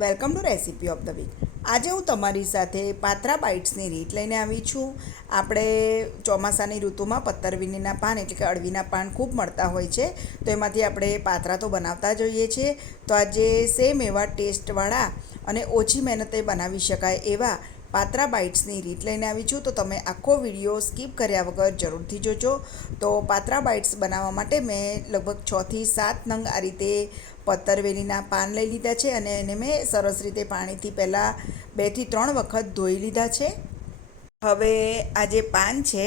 Welcome to recipe of the week. આજે હું તમારી સાથે પાત્રા બાઇટ્સની રીત લઈને આવી છું. આપણે ચોમાસાની ઋતુમાં પત્તરવીનીના પાન એટલે કે અળવીના પાન ખૂબ મળતા હોય છે. તો એમાંથી આપણે પાત્રા તો બનાવતા જોઈએ છીએ. તો આજે સેમ એવા ટેસ્ટવાળા અને ઓછી મહેનતે બનાવી શકાય એવા પાત્રા બાઇટ્સની રીત લઈને આવી છું, તો તમે આખો વીડિયો સ્કીપ કર્યા વગર જરૂરથી જોજો. તો પાત્રા બાઇટ્સ બનાવવા માટે મેં લગભગ છથી સાત નંગ આ રીતે પતરવેલીના પાન લઈ લીધા છે અને એને મેં સરસ રીતે પાણીથી પહેલાં બેથી ત્રણ વખત ધોઈ લીધા છે. હવે આ જે પાન છે,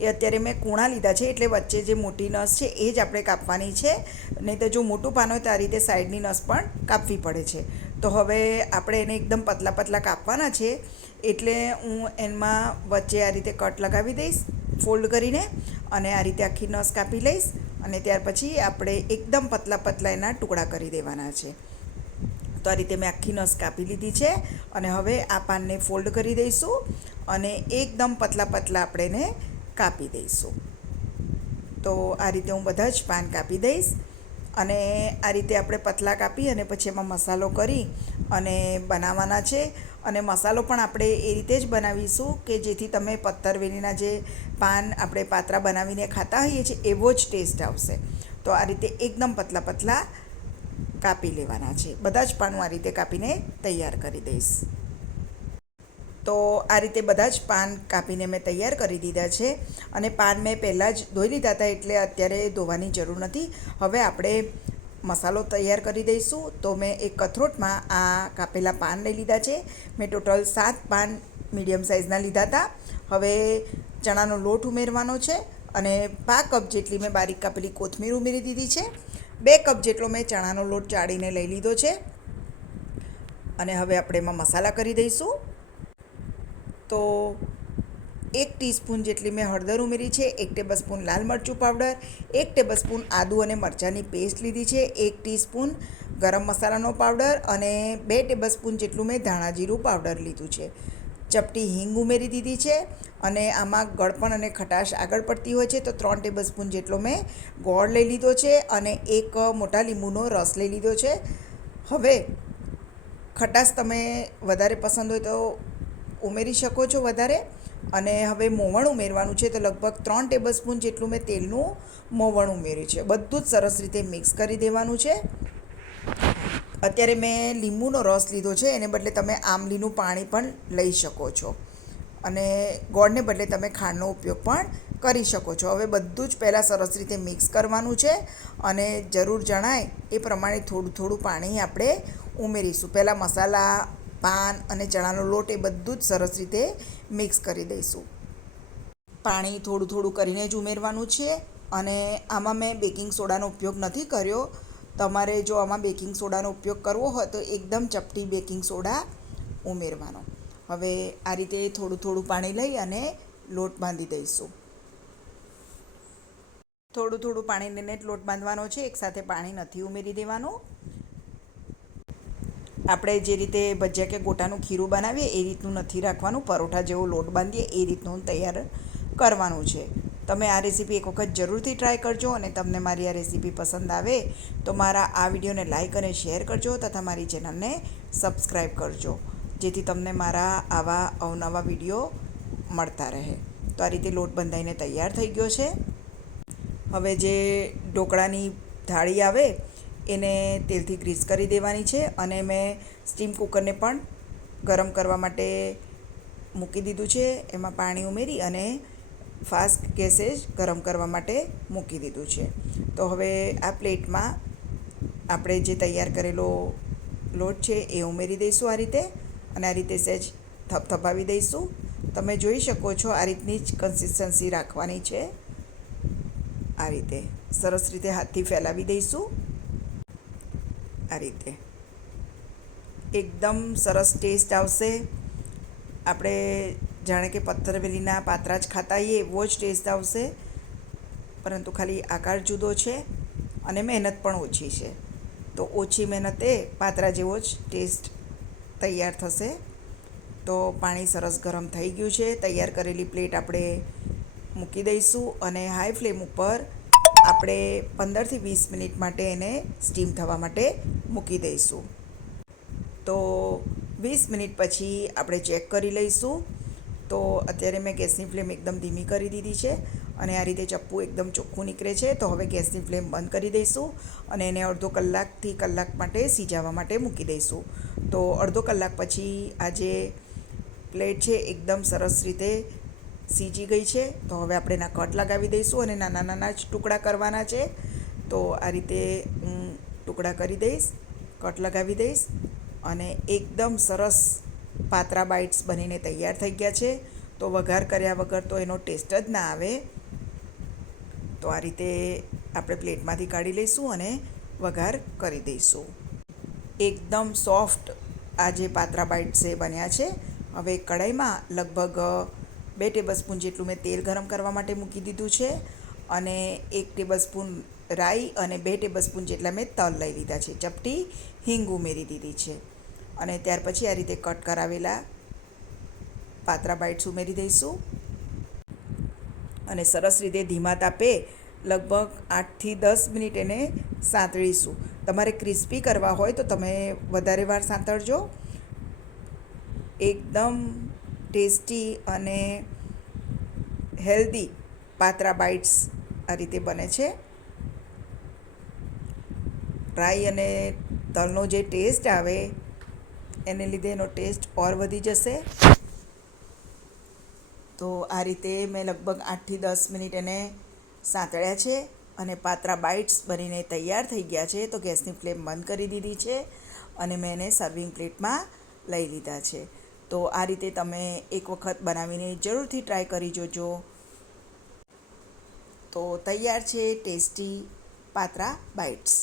એ અત્યારે મેં કૂણા લીધા છે, એટલે વચ્ચે જે મોટી નસ છે, એ જ આપણે કાપવાની છે. નહીં તો જો મોટું પાન હોય તો આ રીતે સાઈડની નસ પણ કાપવી પડે છે. તો હવે આપણે એને એકદમ પતલા પતલા કાપવાના છે. એટલે હું એમાં વચ્ચે આ રીતે કટ લગાવી દઈશ, ફોલ્ડ કરીને અને આ રીતે આખી નસ કાપી લઈશ અને ત્યાર પછી આપણે એકદમ પતલા પતલા એના ટુકડા કરી દેવાના છે. તો આ રીતે મેં આખી નસ કાપી લીધી છે અને હવે આ પાનને ફોલ્ડ કરી દઈશું અને એકદમ પતલા પતલા આપણે એને કાપી દઈશું. તો આ રીતે હું બધા જ પાન કાપી દઈશ. અને આ રીતે આપણે પતલા કાપી અને પછી એમાં મસાલો કરી અને બનાવવાના છે. અને મસાલો પણ આપણે એ રીતે જ બનાવીશું કે જેથી તમે પત્તરવેલીના જે પાન આપણે પાત્રા બનાવીને ખાતા હોઈએ છીએ, એવો જ ટેસ્ટ આવશે. તો આ રીતે એકદમ પતલા પતલા કાપી લેવાના છે. બધા જ પાનું આ રીતે કાપીને તૈયાર કરી દઈશ. તો આ રીતે બધા જ પાન કાપીને મેં તૈયાર કરી દીધા છે અને પાન મેં પહેલાં જ ધોઈ લીધા હતા એટલે અત્યારે ધોવાની જરૂર નથી. હવે આપણે મસાલો તૈયાર કરી દઈશું. તો મેં એક કથરોટમાં આ કાપેલા પાન લઈ લીધા છે. મેં ટોટલ સાત પાન મીડિયમ સાઇઝના લીધા હતા. હવે ચણાનો લોટ ઉમેરવાનો છે અને પા કપ જેટલી મેં બારીક કાપેલી કોથમીર ઉમેરી દીધી છે. બે કપ જેટલો મેં ચણાનો લોટ ચાળીને લઈ લીધો છે. અને હવે આપણે એમાં મસાલા કરી દઈશું. તો એક ટીસ્પૂન જેટલી મેં હળદર ઉમેરી છે, એક ટેબલસ્પૂન લાલ મરચું પાવડર, એક ટેબલસ્પૂન આદુ અને મરચાંની પેસ્ટ લીધી છે, એક ટીસ્પૂન ગરમ મસાલાનો પાવડર અને બે ટેબલસ્પૂન જેટલું મેં ધાણા જીરું પાવડર લીધું છે. ચપટી હિંગ ઉમેરી દીધી છે અને આમાં ગળપણ અને ખટાશ આગળ પડતી હોય છે, તો ત્રણ ટેબલસ્પૂન જેટલો મેં ગોળ લઈ લીધો છે અને એક મોટા લીંબુનો રસ લઈ લીધો છે. હવે ખટાશ તમે વધારે પસંદ હોય તો ઉમેરી શકો છો વધારે. અને હવે મોવણ ઉમેરવાનું છે તો લગભગ ત્રણ ટેબલ સ્પૂન જેટલું મેં તેલનું મોવણ ઉમેર્યું છે. બધું જ સરસ રીતે મિક્સ કરી દેવાનું છે. અત્યારે મેં લીંબુનો રસ લીધો છે, એને બદલે તમે આમલીનું પાણી પણ લઈ શકો છો. અને ગોળને બદલે તમે ખાંડનો ઉપયોગ પણ કરી શકો છો. હવે બધું જ પહેલાં સરસ રીતે મિક્સ કરવાનું છે અને જરૂર જણાય એ પ્રમાણે થોડું થોડું પાણી આપણે ઉમેરીશું. પહેલાં મસાલા પાન અને ચણાનો લોટ એ બધું જ સરસ રીતે મિક્સ કરી દઈશું. પાણી થોડું થોડું કરીને જ ઉમેરવાનું છે અને આમાં મેં બેકિંગ સોડાનો ઉપયોગ નથી કર્યો. તમારે જો આમાં બેકિંગ સોડાનો ઉપયોગ કરવો હોય તો એકદમ ચપટી બેકિંગ સોડા ઉમેરવાનો. હવે આ રીતે થોડું થોડું પાણી લઈ અને લોટ બાંધી દઈશું. થોડું થોડું પાણી લઈને જ લોટ બાંધવાનો છે. એકસાથે પાણી નથી ઉમેરી દેવાનું. આપણે જે રીતે ભજીયા કે ગોટાનું ખીરું બનાવીએ, એ રીતનું નથી રાખવાનું. પરોઠા જેવો લોટ બાંધીએ, એ રીતનું તૈયાર કરવાનું છે. તમે આ રેસીપી એક વખત જરૂરથી ટ્રાય કરજો અને તમને મારી આ રેસીપી પસંદ આવે તો મારા આ વિડીયોને લાઇક અને શેર કરજો તથા મારી ચેનલને સબસ્ક્રાઈબ કરજો, જેથી તમને મારા આવા અવનવા વીડિયો મળતા રહે. તો આ રીતે લોટ બંધાઈને તૈયાર થઈ ગયો છે. હવે જે ઢોકળાની થાળી આવે એને તેલથી ગ્રીસ કરી દેવાની છે અને મેં સ્ટીમ કુકરને પણ ગરમ કરવા માટે મૂકી દીધું છે. એમાં પાણી ઉમેરી અને ફાસ્ટ ગેસે જ ગરમ કરવા માટે મૂકી દીધું છે. તો હવે આ પ્લેટમાં આપણે જે તૈયાર કરેલો લોટ છે એ ઉમેરી દઈશું આ રીતે અને આ રીતે સહેજ થપથપાવી દઈશું. તમે જોઈ શકો છો આ રીતની જ કન્સિસ્ટન્સી રાખવાની છે. આ રીતે સરસ રીતે હાથથી ફેલાવી દઈશું. આ રીતે. એકદમ સરસ ટેસ્ટ આવશે. આપણે જાણે કે પથ્થરવેલીના પાત્રા જ ખાતા એવો જ ટેસ્ટ આવશે. પરંતુ ખાલી આકાર જુદો છે અને મહેનત પણ ઓછી છે. તો ઓછી મહેનતે પાત્રા જેવો જ ટેસ્ટ તૈયાર થશે. તો પાણી સરસ ગરમ થઈ ગયું છે. તૈયાર કરેલી પ્લેટ આપણે મૂકી દઈશું અને હાઈ ફ્લેમ ઉપર આપણે પંદરથી વીસ મિનિટ માટે એને સ્ટીમ થવા માટે મૂકી દઈશું. તો વીસ મિનિટ પછી આપણે ચેક કરી લઈશું. તો અત્યારે મેં ગેસની ફ્લેમ એકદમ ધીમી કરી દીધી છે અને આ રીતે ચપ્પુ એકદમ ચોખ્ખું નીકળે છે. તો હવે ગેસની ફ્લેમ બંધ કરી દઈશું અને એને અડધો કલાકથી કલાક માટે સિજાવવા માટે મૂકી દઈશું. તો અડધો કલાક પછી આ જે પ્લેટ છે, એકદમ સરસ રીતે સીજી ગઈ છે. તો હવે આપણે એના કટ લગાવી દઈશું અને નાના નાના જ ટુકડા કરવાના છે. તો આ રીતે હું ટુકડા કરી દઈશ, કટ લગાવી દઈશ અને એકદમ સરસ પાતરા બાઇટ્સ બનીને તૈયાર થઈ ગયા છે. તો વઘાર કર્યા વગર તો એનો ટેસ્ટ જ ના આવે. તો આ રીતે આપણે પ્લેટમાંથી કાઢી લઈશું અને વઘાર કરી દઈશું. એકદમ સોફ્ટ આ જે પાતરા બાઇટ્સ એ બન્યા છે. હવે કઢાઈમાં લગભગ બે ટેબલ સ્પૂન જેટલું મેં તેલ ગરમ કરવા માટે મૂકી દીધું છે અને એક ટેબલ સ્પૂન રાઈ અને બે ટેબલ સ્પૂન જેટલા મેં તલ લઈ લીધા છે. ચપટી હિંગ ઉમેરી દીધી છે. અને ત્યાર પછી આ રીતે કટ કરાવેલા પાતરા બાઇટ્સ ઉમેરી દઈશું. અને સરસ રીતે ધીમા તાપે લગભગ આઠથી દસ મિનિટ એને સાંતળીશું. તમારે ક્રિસ્પી કરવા હોય તો તમે વધારે વાર સાંતળજો. એકદમ ટેસ્ટી અને હેલ્ધી પાતરા બાઇટ્સ આ રીતે બને છે. રાઈ અને તલનો જે ટેસ્ટ આવે, એને લીધે એનો ટેસ્ટ ઓર વધી જશે. તો આ રીતે મેં લગભગ આઠથી દસ મિનિટ એને સાંતળ્યા છે અને પાતરા બાઇટ્સ બનીને તૈયાર થઈ ગયા છે. તો ગેસની ફ્લેમ બંધ કરી દીધી છે અને મેં એને સર્વિંગ પ્લેટમાં લઈ લીધા છે. તો આ રીતે તમે એક વખત બનાવીને જરૂરથી ટ્રાય કરી જોજો. તો તૈયાર છે ટેસ્ટી પાતરા બાઇટ્સ